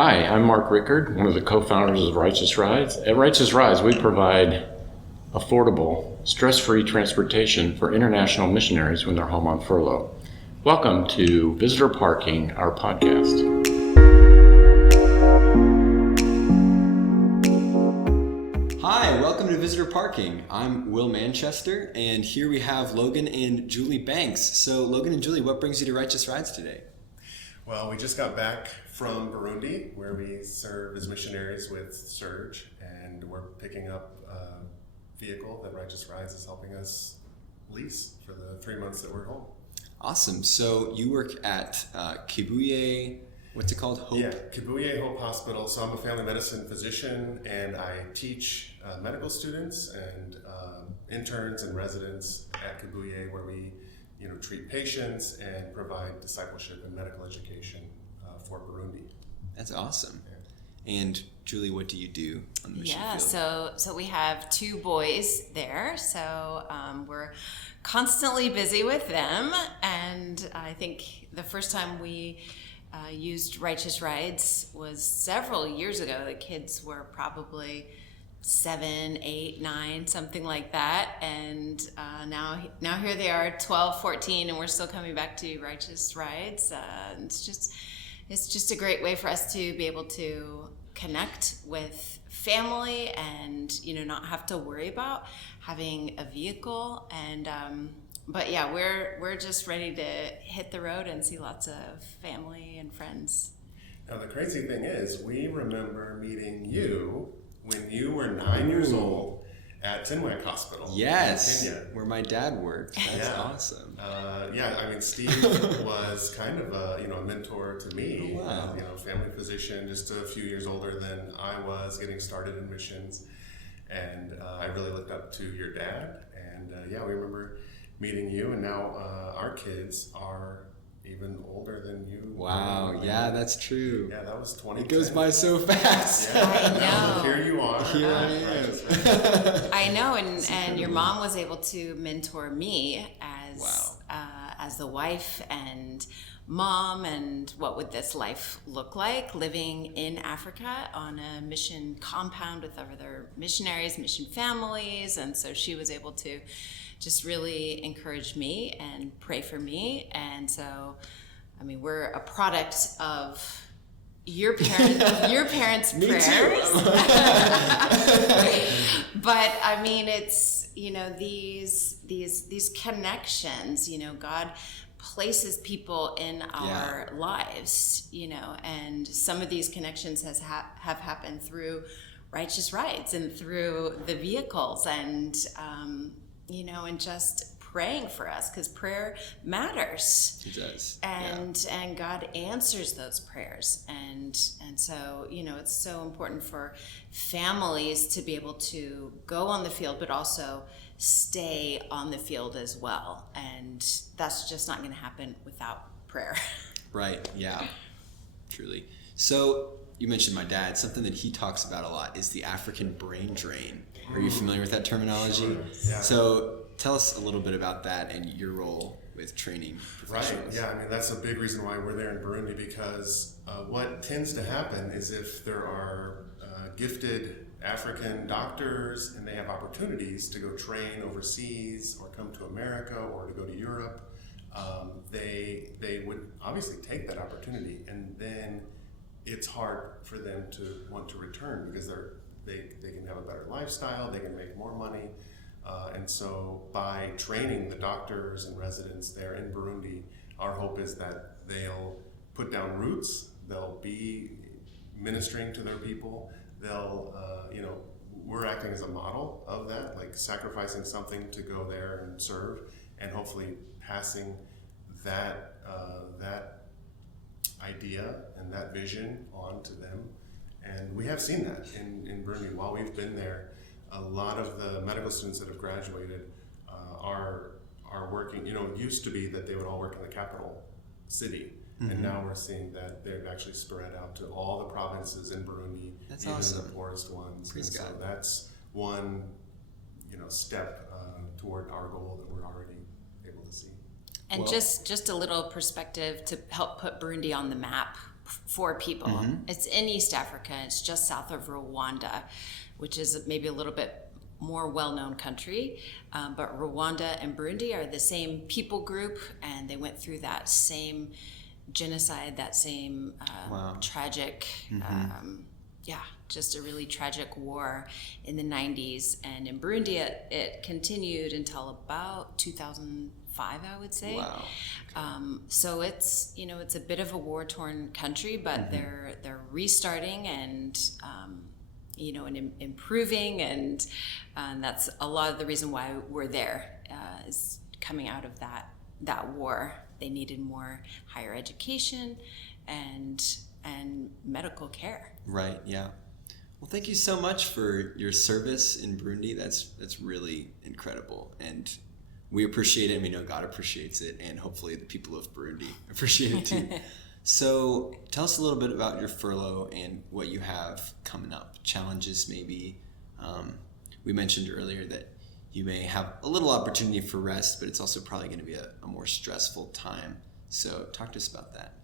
Hi, I'm Mark Rickard, one of the co-founders of Righteous Rides. At Righteous Rides, we provide affordable, stress-free transportation for international missionaries when they're home on furlough. Welcome to Visitor Parking, our podcast. Hi, welcome to Visitor Parking. I'm Will Manchester, and here we have Logan and Julie Banks. So, Logan and Julie, what brings you to Righteous Rides today? Well, we just got back from Burundi, where we serve as missionaries with Surge, and we're picking up a vehicle that Righteous Rides is helping us lease for the 3 months that we're home. Awesome. So, you work at Kibuye, what's it called? Hope? Yeah, Kibuye Hope Hospital. So I'm a family medicine physician, and I teach medical students and interns and residents at Kibuye, where we treat patients and provide discipleship and medical education for Burundi. That's awesome. Yeah. And Julie, what do you do on the mission field? So we have two boys there, so we're constantly busy with them, and I think the first time we used Righteous Rides was several years ago. The kids were probably 7, 8, 9, something like that, and now here they are, 12, 14, and we're still coming back to Righteous Rides. It's just a great way for us to be able to connect with family and not have to worry about having a vehicle. And but yeah, we're just ready to hit the road and see lots of family and friends. Now the crazy thing is, we remember meeting you when you were 9 years old at Kibuye Hospital. Yes, in Kenya, where my dad worked. That's awesome. Steve was kind of a mentor to me. Oh, wow. Family physician, just a few years older than I was, getting started in missions, and I really looked up to your dad. And we remember meeting you, and now our kids are even older than you. Wow, yeah, that's true. Yeah, that was 2010. It goes by so fast. Yeah. I know. Here you are. Here I am. I know, and your mom was able to mentor me as the wife and mom, and what would this life look like living in Africa on a mission compound with other missionaries, mission families. And so she was able to just really encourage me and pray for me. And so, we're a product of your parents' Me prayers. too. But it's these connections. God places people in our lives. And some of these connections have happened through Righteous Rides and through the vehicles, and and just praying for us, because prayer matters. It does. And God answers those prayers. And so, it's so important for families to be able to go on the field, but also stay on the field as well. And that's just not going to happen without prayer. Right. Yeah. Truly. So you mentioned my dad. Something that he talks about a lot is the African brain drain. Are you familiar with that terminology? Sure. Yeah. So tell us a little bit about that and your role with training professionals. Right. Yeah. That's a big reason why we're there in Burundi, because what tends to happen is, if there are gifted African doctors and they have opportunities to go train overseas or come to America or to go to Europe, they would obviously take that opportunity, and then it's hard for them to want to return, because they can have a better lifestyle, they can make more money. And so by training the doctors and residents there in Burundi, our hope is that they'll put down roots, they'll be ministering to their people, they'll, we're acting as a model of that, like sacrificing something to go there and serve, and hopefully passing that idea and that vision on to them. And we have seen that in Burundi. While we've been there, a lot of the medical students that have graduated are working. It used to be that they would all work in the capital city, and now we're seeing that they've actually spread out to all the provinces in Burundi, That's even awesome. the poorest ones. Praise God. So that's one, step toward our goal that we're already able to see. And just a little perspective to help put Burundi on the map. for people. It's in East Africa. It's just south of Rwanda, which is maybe a little bit more well-known country. But Rwanda and Burundi are the same people group, and they went through that same genocide, that same tragic, just a really tragic war in the 90s. And in Burundi, it continued until about 2005, I would say. Wow. So it's a bit of a war-torn country, but they're restarting and and improving, and that's a lot of the reason why we're there, is coming out of that war. They needed more higher education and medical care. Right. Yeah. Well, thank you so much for your service in Burundi. That's really incredible, and we appreciate it, and we know God appreciates it, and hopefully the people of Burundi appreciate it too. So tell us a little bit about your furlough and what you have coming up, challenges maybe. We mentioned earlier that you may have a little opportunity for rest, but it's also probably going to be a more stressful time. So talk to us about that.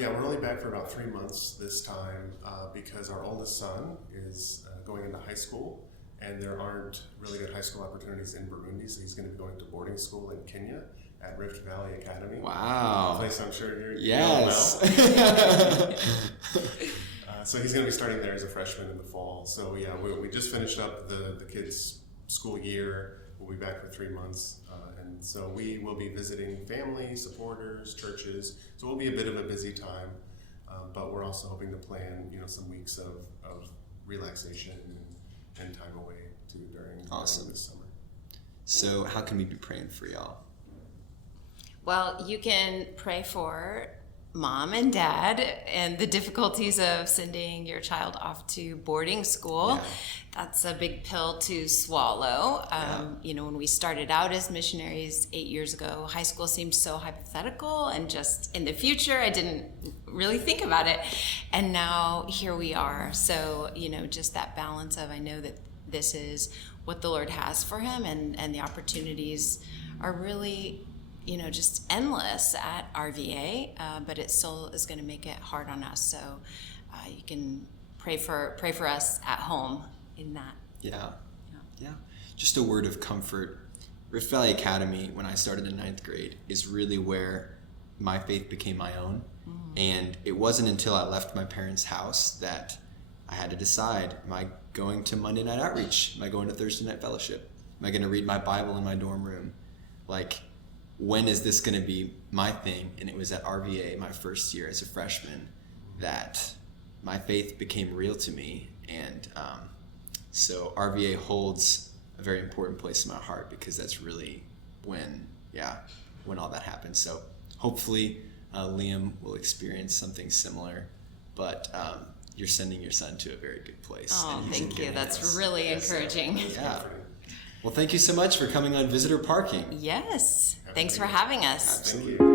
We're only back for about 3 months this time because our oldest son is going into high school, and there aren't really good high school opportunities in Burundi, so he's going to be going to boarding school in Kenya at Rift Valley Academy. Wow. A place I'm sure you're Yes. So he's going to be starting there as a freshman in the fall. So we just finished up the kids' school year. We'll be back for 3 months. And so we will be visiting family, supporters, churches. So it will be a bit of a busy time. But we're also hoping to plan, some weeks of relaxation and time away too during this summer. So how can we be praying for y'all? Well, you can pray for mom and dad and the difficulties of sending your child off to boarding school. Yeah. That's a big pill to swallow. When we started out as missionaries 8 years ago, high school seemed so hypothetical and just in the future. I didn't really think about it. And now here we are. So, just that balance of, I know that this is what the Lord has for him, and the opportunities are really just endless at RVA, but it still is going to make it hard on us. So you can pray for us at home in that. Yeah. Just a word of comfort. Rift Valley Academy, when I started in 9th grade, is really where my faith became my own. And it wasn't until I left my parents' house that I had to decide, am I going to Monday night outreach? Am I going to Thursday night fellowship? Am I going to read my Bible in my dorm room? When is this going to be my thing? And it was at RVA, my first year as a freshman, that my faith became real to me. And so RVA holds a very important place in my heart, because that's really when all that happened. So hopefully Liam will experience something similar, but you're sending your son to a very good place. Oh, thank you. That's really encouraging. Yeah. Well, thank you so much for coming on Visitor Parking. Yes. Thanks for having us. Thank you.